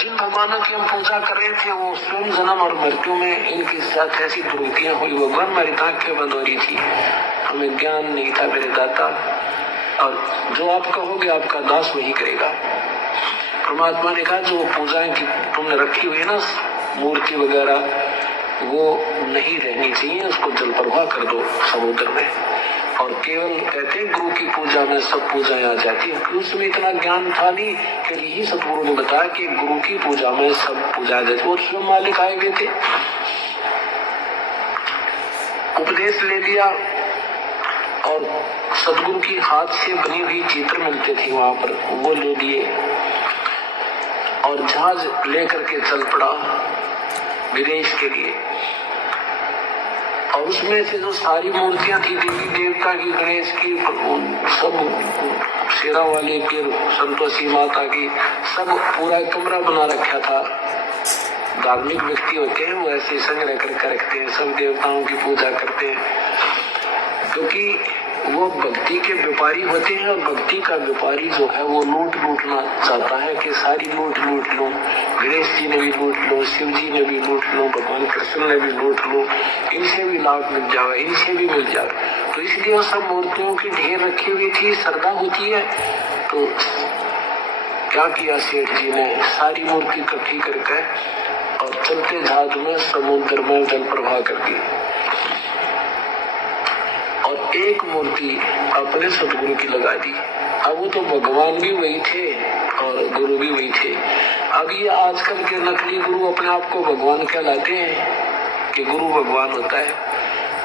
जिन भगवानों की हम पूजा कर रहे थे वो स्वयं जन्म और मृत्यु में इनके साथ ऐसी दुर्गतियां हुई। भगवान हमारी आंखें बंद हो रही थी, हमें ज्ञान नहीं था मेरे दाता, और जो आप कहोगे आपका दास वही करेगा। परमात्मा ने कहा जो पूजाएं की तुमने रखी हुई है ना मूर्ति वगैरह, वो नहीं रहनी चाहिए, उसको जल प्रवाह कर दो समुद्र में। और केवल कहते गुरु की पूजा में सब पूजाएं आ जाती है। उसमें इतना ज्ञान था नहीं कि यही सतगुरु ने बताया कि गुरु की पूजा में सब पूजा आ जाती। वो स्वयं मालिक आए हुए थे, उपदेश ले लिया, और सतगुरु की हाथ से बनी हुई चित्र मिलते थे वहां पर, वो ले लिए और जहाज लेकर के चल पड़ा विदेश के लिए। और उसमें से जो सारी मूर्तियां थी देवी देवता की, गणेश की, सब शेरा वाले की, संतोषी माता की, सब पूरा कमरा बना रखा था। धार्मिक व्यक्ति होते हैं वो ऐसे संग्रह करके रखते हैं, सब देवताओं की पूजा करते हैं, क्योंकि वो भक्ति के व्यापारी होते हैं। और भक्ति का व्यापारी जो है वो लूटना चाहता है कि सारी लूट लो। गणेश जी ने भी लूट लो, शिव जी ने भी लूट लो, भगवान कृष्ण ने भी लूट लो, इनसे भी लाभ मिल जाएगा, इनसे भी मिल जाएगा। तो इसलिए वो सब मूर्तियों की ढेर रखी हुई थी, श्रद्धा होती है। तो क्या किया सेठ जी ने, सारी मूर्ति इकट्ठी करके और चलते जहाज में समुद्र में जल प्रवाह कर दी। और एक मूर्ति अपने सतगुरु की लगा दी। अब वो तो भगवान भी वही थे और गुरु भी वही थे। अब ये आजकल के नकली गुरु अपने आप को भगवान कहलाते हैं कि गुरु भगवान होता है।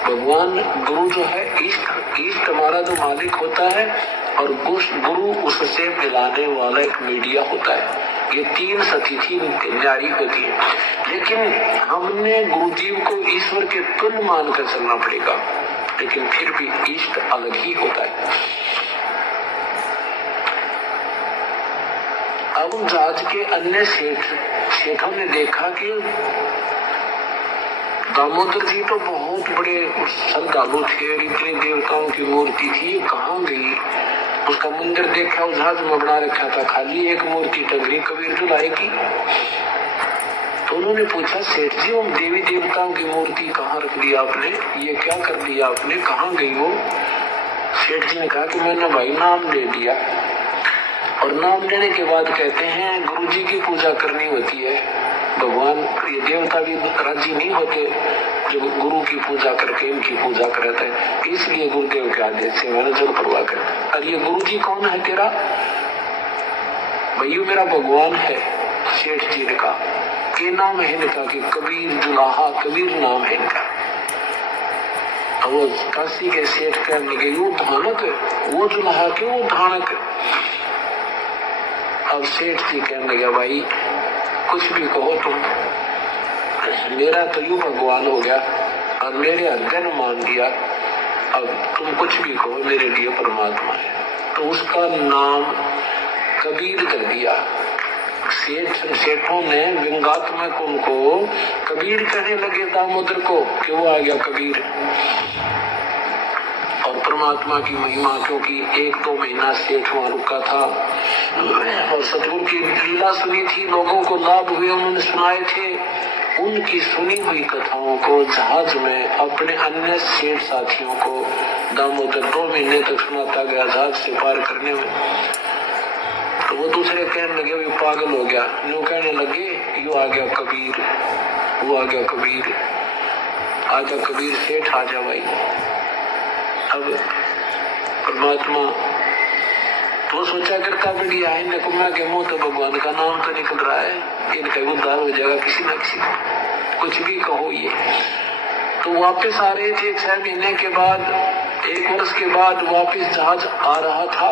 भगवान गुरु जो है इष्ट हमारा जो मालिक होता है, और गुरु उससे मिलाने वाला एक मीडिया होता है। ये तीन सतिथि जारी होती है, लेकिन हमने गुरुजीव को ईश्वर के तुल्य मानकर चलना पड़ेगा, लेकिन फिर भी इष्ट अलग ही होता है। अब जहाज के अन्य सेठों ने देखा कि दामोदर जी तो बहुत बड़े श्रद्धालु थे, इतने देवताओं की मूर्ति थी, ये कहाँ गई? उसका मंदिर देखा, उस जहाज में बना रखा था, खाली एक मूर्ति टंगी, कबीर जो लाएगी। तो उन्होंने पूछा सेठ जी वो देवी देवताओं की मूर्ति कहाँ रख दी आपने, ये क्या कर दिया आपने, कहाँ गई वो? सेठ जी ने कहा कि मैंने भाई नाम ले दिया। और नाम लेने के बाद कहते हैं गुरु जी की पूजा करनी होती है, भगवान ये देवता भी राजी नहीं होते जो गुरु की पूजा करके इनकी पूजा करते हैं, इसलिए गुरुदेव के आदेश से मैंने जल प्रवाह कर। और ये गुरु जी कौन है तेरा? भैया मेरा भगवान है। सेठ जी ने कहा के नाम है इनका कि कबीर दुलाहा, कबीर नाम है इनका। वो काशी के सेठ कहने लगे वो धानक वो दुलाहा के वो धानक। अब सेठ जी कहने लगे भाई कुछ भी कहो तुम, मेरा तो यूं भगवान हो गया और मेरे हृदय ने मान दिया, अब तुम कुछ भी कहो मेरे लिए परमात्मा है। तो उसका नाम कबीर कर दिया। सेठों ने व्यंगात्मक उनको कबीर कहने लगे दामोदर को कि वो आ गया कबीर। और परमात्मा की महिमा, क्योंकि 1-2 महीना सेठ वहां रुका था और सतगुरु की लीला सुनी थी, लोगों को लाभ हुए, उन्होंने सुनाए थे। उनकी सुनी हुई कथाओं को जहाज में अपने अन्य सेठ साथियों को दामोदर 2 महीने तक सुनाता गया जहाज से पार करने में। तो वो दूसरे कहने लगे वो पागल हो गया, यूं कहने लगे यू आ गया कबीर, वो आ गया कबीर, आजा कबीर सेठ आजा भाई। अब परमात्मा तो सोचा करता बढ़िया है, देखो मैं के मुंह तो भगवान का नाम तो निकल रहा है, इनका उद्धार हो जाएगा किसी न किसी, कुछ भी कहो ये। तो वापस आ रहे थे 6 महीने के बाद, 1 वर्ष के बाद वापस जहाज आ रहा था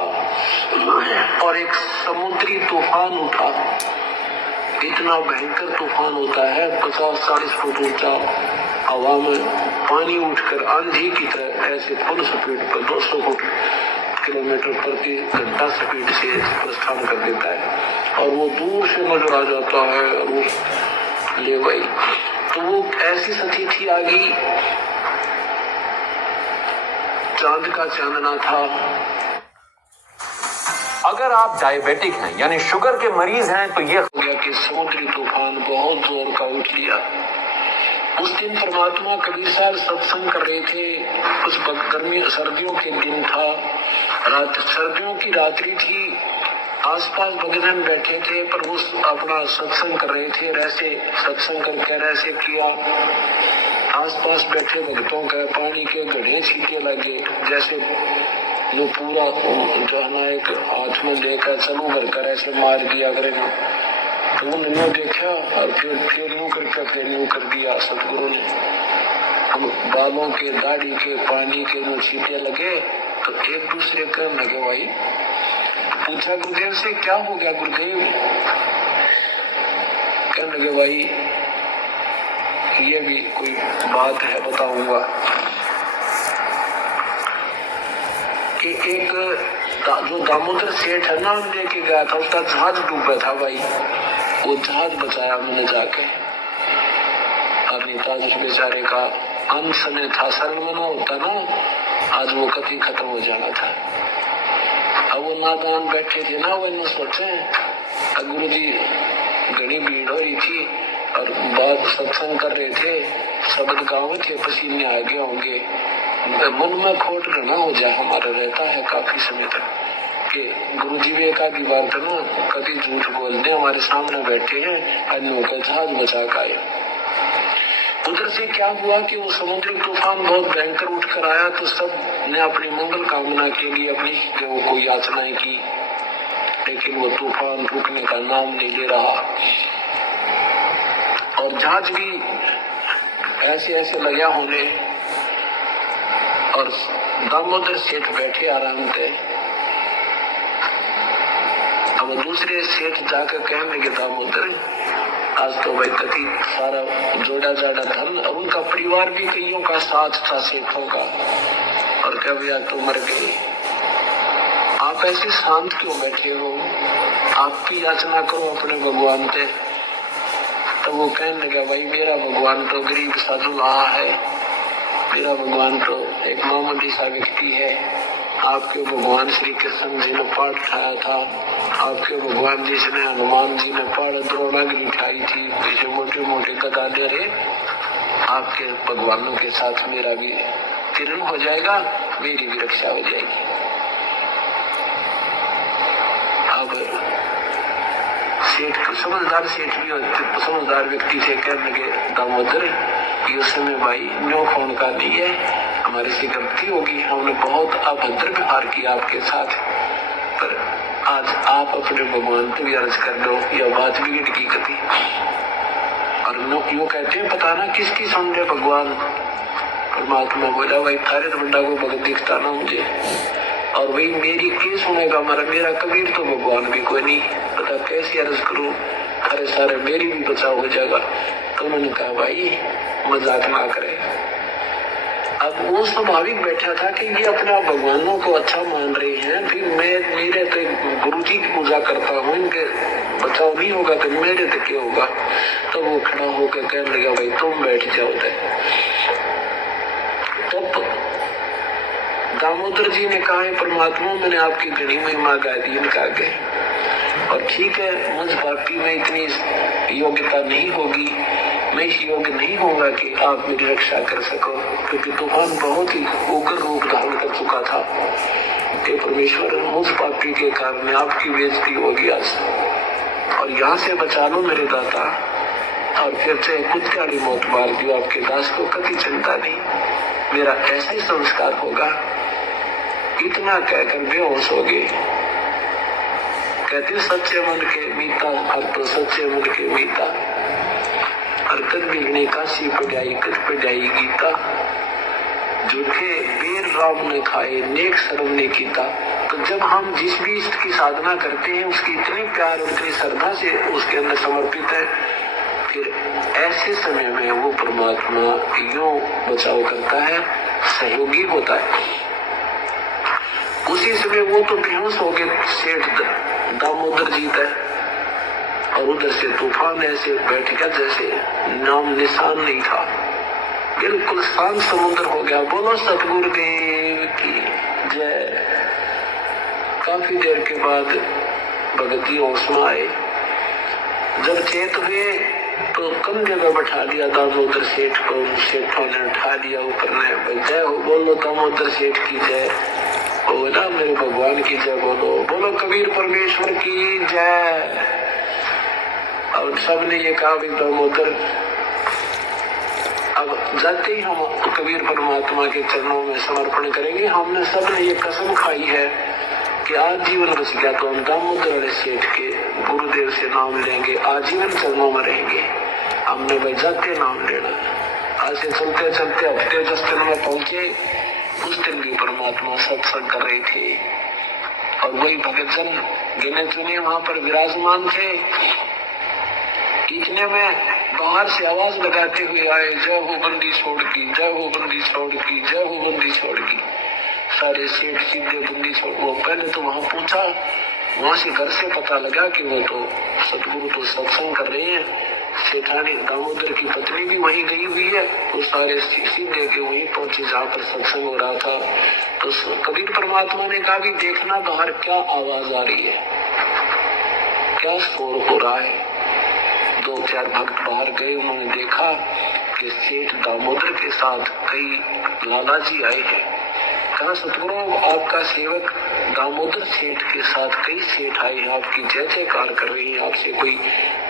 और एक समुद्री तूफान उठा। इतना भयंकर तूफान होता है, 50-40 फुट ऊंचा, हवा में पानी उठकर आंधी की तरह ऐसे फुल स्पीड पर 200 किलोमीटर प्रति घंटा स्पीड से प्रस्थान कर देता है और वो दूर से नजर आ जाता है। और वो ले गई तो वो ऐसी सतिथि आ गई, चांद का चांदना था। अगर आप डायबिटिक हैं यानी शुगर के मरीज हैं तो ये हो गया कि समुद्री तूफान बहुत जोर का उठ लिया। उस दिन परमात्मा कबीर साहब सत्संग कर रहे थे। उस गर्मी सर्दियों के दिन था, रात सर्दियों की रात्रि थी। आसपास भगवान बैठे थे पर वो अपना सत्संग कर रहे थे। ऐसे सत्संग करके ऐसे किया, आसपास बैठे भक्तों का पानी के घड़े छींटे लगे, जैसे वो पूरा जो है ना एक हाथ में लेकर चलू भरकर ऐसे मार दिया करेगा। तो उन्होंने देखा और फिर यूं करके फिर यूं कर दिया सतगुरु ने। हम बालों के दाढ़ी के पानी के जो छींटे लगे तो एक दूसरे कहने लगे भाई। पूछा गुरुदेव से क्या हो गया गुरुदेव? कहने लगे भाई ये भी कोई बात है बताऊंगा कि एक जो दामोदर सेठ है ना लेके गया था, उसका जहाज डूबा था भाई। वो जहाज बचाया उन्होंने जाके। अभी ताज बेचारे का अंत समय था, शरण में ना होता ना आज वो कभी खत्म हो जाना था। अब वो नादान बैठे थे ना, वो न सोचे गुरु जी घड़ी भीड़ हो रही थी और बात सत्संग कर रहे थे, शब्द गाँव थे, पसीने आ गए होंगे, मन में खोट ना हो जाए हमारा रहता है काफी समय तक कि गुरु जी भी एकाधी बार तो ना कभी झूठ बोलते हमारे सामने बैठे हैं, अन्यों का जहाज बचा का आए। उधर से क्या हुआ कि वो समुद्री तूफान बहुत भयंकर उठ कर आया तो सब ने अपनी मंगल कामना के लिए अपनी देवों को याचनाएं की, लेकिन वो तूफान रुकने का नाम नहीं ले रहा और जहाज भी ऐसे ऐसे लगा होने। और दामोदर सेठ बैठे आराम से। अब दूसरे सेठ जाकर कहने लगे दामोदर आज तो भाई कति सारा जोड़ा जाड़ा धन और उनका परिवार भी कईयों का साथ था सेठों का, और क्या भैया तो मर गए, आप ऐसे शांत क्यों बैठे हो, आप भी याचना करो अपने भगवान से। तो वो कहने लगा भाई मेरा भगवान तो गरीब साधु रहा है, मेरा भगवान तो एक मामूली सा व्यक्ति है। आपके भगवान श्री कृष्ण जी ने पाठ उठाया था, आपके भगवान जी ने हनुमान जी ने पाठ द्रोणागिरी उठाई थी, पीछे मोटे मोटे गदा ले रहे। आपके भगवानों के साथ मेरा भी किरण हो जाएगा, मेरी भी रक्षा हो जाएगी। अब सेठ समझदार सेठ भी होते, समझदार व्यक्ति थे, कहने लगे दामोदर ये समय भाई नो फोन का नहीं है, हमारी से गलती होगी, हमने बहुत अभद्र व्यवहार किया आपके साथ, पर आज आप अपने भगवान को भी अर्ज कर दो, यह बात बिगड़ की कथी। और यूँ कहते हैं पता ना किसकी सुन रहे भगवान। परमात्मा बोला भाई थारे तो बंडा को भगत दिखता ना मुझे, और वही मेरी के सुनेगा हमारा, मेरा कबीर तो भगवान भी कोई नहीं, पता कैसे अर्ज करूं, अरे सारे मेरी भी बचाव हो जाएगा। तो उन्होंने कहा भाई मजाक ना करे। अब वो स्वाभाविक बैठा था कि ये अपना भगवानों को अच्छा मान रहे हैं, फिर मैं मेरे तो गुरु जी की पूजा करता हूँ, इनके बचाव नहीं होगा तो मेरे तो क्या होगा। तो वो खड़ा होकर कहने लगा भाई तुम बैठ जाओ। तो दामोदर जी ने कहा है परमात्मा मैंने आपकी घड़ी महिमा गा दी इनका आगे, और ठीक है मुझ पापी में इतनी योग्यता नहीं होगी, मैं इस योग्य नहीं होगा कि आप मेरी रक्षा कर सको, क्योंकि तूफान बहुत ही उग्र रूप धारण कर चुका था। कि परमेश्वर मुझ पापी के कारण आपकी बेइज्जती होगी आज, और यहाँ से बचा लो मेरे दाता, और फिर से कुत्ते वाली मौत मार दियो, आपके दास को कभी चिंता नहीं, मेरा ऐसा ही संस्कार होगा। इतना कहकर बेहोश हो गए। कहते सच्चे मन के मीता, अब तो सच्चे मन के मीता, हरकत बिगड़े काशी पढ़ाई कर पढ़ाई गीता, झूठे बेर राम ने खाए नेक शर्म ने कीता। तो जब हम जिस भी इष्ट की साधना करते हैं उसकी इतनी प्यार और इतनी श्रद्धा से उसके अंदर समर्पित है, फिर ऐसे समय में वो परमात्मा यूं बचाव करता है, सहयोगी होता है। उसी समय वो तो बेहोश हो गए सेठ दामोदर जी तक, और उधर से तूफान ऐसे बैठ गया जैसे नाम निशान नहीं था, बिल्कुल शांत समुद्र हो गया। बोलो सतगुरुदेव की जय। काफी देर के बाद भगत जी होश में आए। जब चेत हुए तो कम जगह बैठा दिया दामोदर सेठ को। सेठों ने उठा दिया ऊपर ने, जय हो बोलो दामोदर सेठ की जय, बोला मेरे भगवान की जय, बोलो बोलो कबीर परमेश्वर की जय। और सबने ये कहा भी दामोदर अब जाते ही हम कबीर परमात्मा के चरणों में समर्पण करेंगे। हमने सबने ये कसम खाई है कि आज जीवन बच गया तो हम दामोदर वाले सेठ के गुरुदेव से नाम लेंगे, आजीवन चरणों में रहेंगे। हमने भाई जाते नाम लेना। आज से चलते चलते हफ्ते 10 दिन में पहुंचे। उस दिन भी परमात्मा सत्संग कर रहे थे और वही भगत जन गिने चुने वहां पर विराजमान थे। इतने में बाहर से आवाज लगाते हुए आए, जय हो बंदी छोड़ की, जय हो बंदी छोड़ की, जय हो बंदी छोड़ की। सारे सेठ सीधे बंदी छोड़। वो पहले तो वहां पूछा, वहां से घर से पता लगा कि वो तो सतगुरु तो सत्संग कर रहे हैं। सेठानी दामोदर की पत्नी भी वहीं गई हुई है। वो सारे सीधे के वहीं पहुंचे जहाँ पर सत्संग हो रहा था। तो कबीर परमात्मा ने कहा कि देखना बाहर क्या आवाज आ रही है, क्या शोर हो रहा है। 2-4 भक्त बाहर गए। उन्होंने देखा कि सेठ दामोदर के साथ कई लाला जी आए हैं। कहा सतगुरु आपका सेवक दामोदर सेठ के साथ कई सेठ आए हैं, आपकी जय जयकार कर रहे हैं, आपसे कोई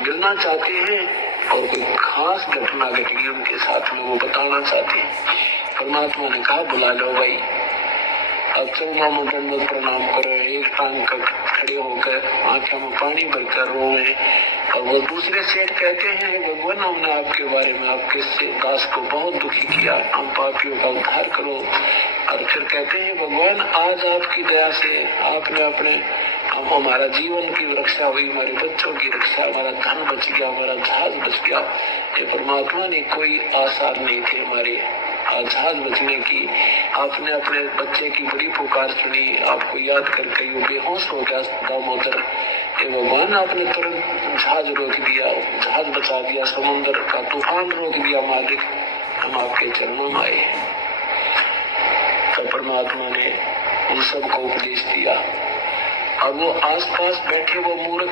मिलना चाहते हैं और कोई खास घटना घट गई उनके साथ में, वो बताना चाहते हैं। परमात्मा ने कहा बुला लो भाई। अब चौमा दंडवत प्रणाम करो, एक टांग खड़े होकर आंखों में पानी भरकर रोए। और वो दूसरे सेठ कहते हैं भगवान हमने आपके बारे में आपके दास को बहुत दुखी किया, हम पापियों का उद्धार करो। और फिर कहते हैं भगवान आज आपकी दया से आपने अपने हमारा जीवन की रक्षा हुई, हमारे बच्चों की रक्षा, हमारा धन बच गया, हमारा जहाज बच गया। ये परमात्मा ने कोई आसार नहीं थे हमारे जहाज बचने की। आपने अपने बच्चे की बड़ी पुकार सुनी, आपको याद करके वो बेहोश हो गया दामोदर। ये भगवान आपने तुरंत जहाज रोक दिया, जहाज बचा दिया, समुद्र का तूफान रोक दिया मालिक, हम आपके चरणों में आए। तो परमात्मा ने उन सबको उपदेश दिया। अब वो आसपास बैठे वो मूर्ख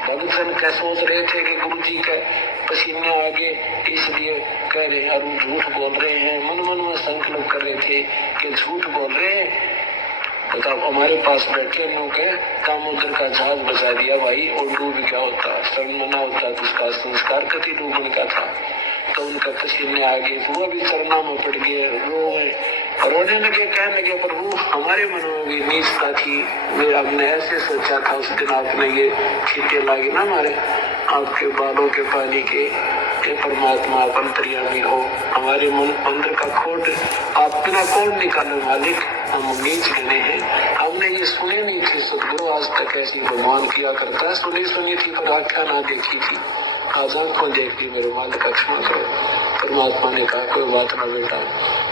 भगतजन क्या सोच रहे थे कि गुरु जी के पसीने आगे इसलिए कह रहे हैं और झूठ बोल रहे हैं। मन मन में संकल्प कर रहे थे कि झूठ बोल रहे हैं। बताओ हमारे पास बैठे लोग है दामोदर का जहाज बचा दिया भाई, और डूब क्या होता, शरण मना होता तो उसका संस्कार कति डूबने का था। तो उनका पसीने आगे वो भी चरना में पड़ गए, रोए और रोने लगे, कहने लगे प्रभु हमारे मनों में भी नीचता थी, वे हमने ऐसे सोचा था उस दिन आपने ये छींटे लागे ना हमारे आपके बालों के पानी के परमात्मा आप अंतर्यामी हो, हमारे मन अंदर का खोट आप बिना कौन निकालो मालिक, हम नीच गए हैं, हमने ये सुने नहीं थे सदगुरु आज तक ऐसी भगवान किया करता है, सुनी थी पर आख्या ना देखी थी, आज आंखों देख ली मेरे मालिक क्षमा करो। परमात्मा ने कहा कोई बात ना बेटा,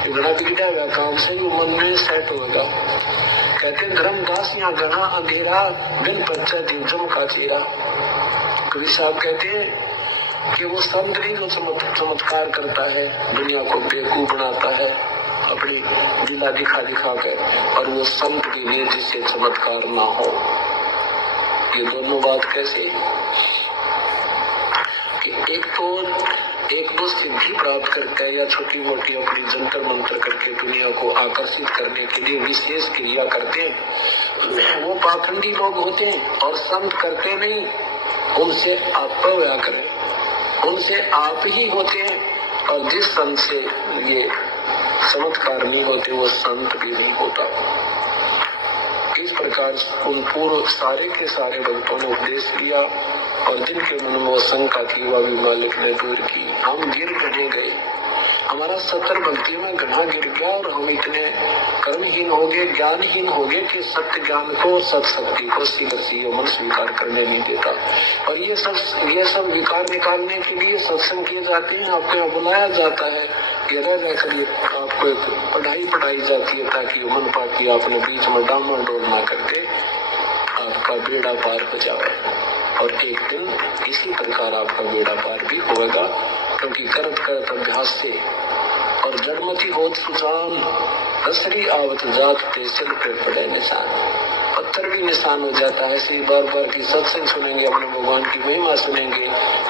बड़ा बिगड़ा हुआ काम से ये मन में सेट होगा। कहते धर्मदास यहाँ घना अंधेरा बिन पच्चा दिवजम का चेहरा। कवि साहब कहते हैं कि वो संत नहीं जो चमत्कार करता है, दुनिया को बेवकूफ बनाता है अपनी दिला दिखा कर, और वो संत के लिए जिससे चमत्कार ना हो। ये दोनों बात कैसे कि एक दो सिद्धि प्राप्त करके या छोटी मोटी अपनी जंतर मंत्र करके दुनिया को आकर्षित करने के लिए विशेष क्रिया करते हैं, वो पाखंडी लोग होते हैं। और संत करते नहीं, उनसे आप व्या करें, उनसे आप ही होते हैं। और जिस संत से ये चमत्कार नहीं होते वो संत भी नहीं होता। इस प्रकार उन पूर्व सारे के सारे भक्तों ने उपदेश लिया और जिनके मन में वो शंका थी वह भी मालिक ने दूर की। हम गिर गए गए, हमारा 70 भक्ति में घना गिर गया और हम इतने कर्महीन हो गए, ज्ञानहीन हो गए कि सत्य ज्ञान को सत्शक्ति को शीघ्र मन स्वीकार करने नहीं देता। और ये सब विकार निकालने के लिए सत्संग किए जाते हैं, आपको यहाँ बुलाया जाता है, ये रह रहकर आपको एक पढ़ाई जाती है ताकि मन पाकी आपने बीच में डामाडोल ना करके आपका बेड़ा पार हो जाए। और एक दिन इसी प्रकार आपका बेड़ा पार भी होगा, क्योंकि करत करत अभ्यास से और जड़मती होत सुजान असरी आवत जात ते सिर पे पड़े निशान। पत्थर भी निशान हो जाता है। ऐसे ही बार बार की सत्संग सुनेंगे, अपने भगवान की महिमा सुनेंगे,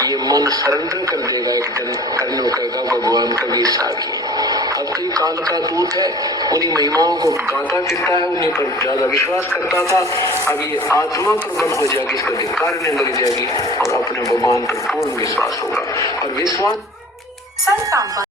ये मन सरेंडर कर देगा एक दिन, करने को कहेगा भगवान कबीर साहब ही। अब तो ये काल का दूत है, उन्हीं महिमाओं को गाता फिरता है, उन्हीं पर ज्यादा विश्वास करता था। अब ये आत्मा पर बंद हो जाएगी, इसको धिक्कारने लग जाएगी और अपने भगवान पर पूर्ण विश्वास होगा। और विश्वास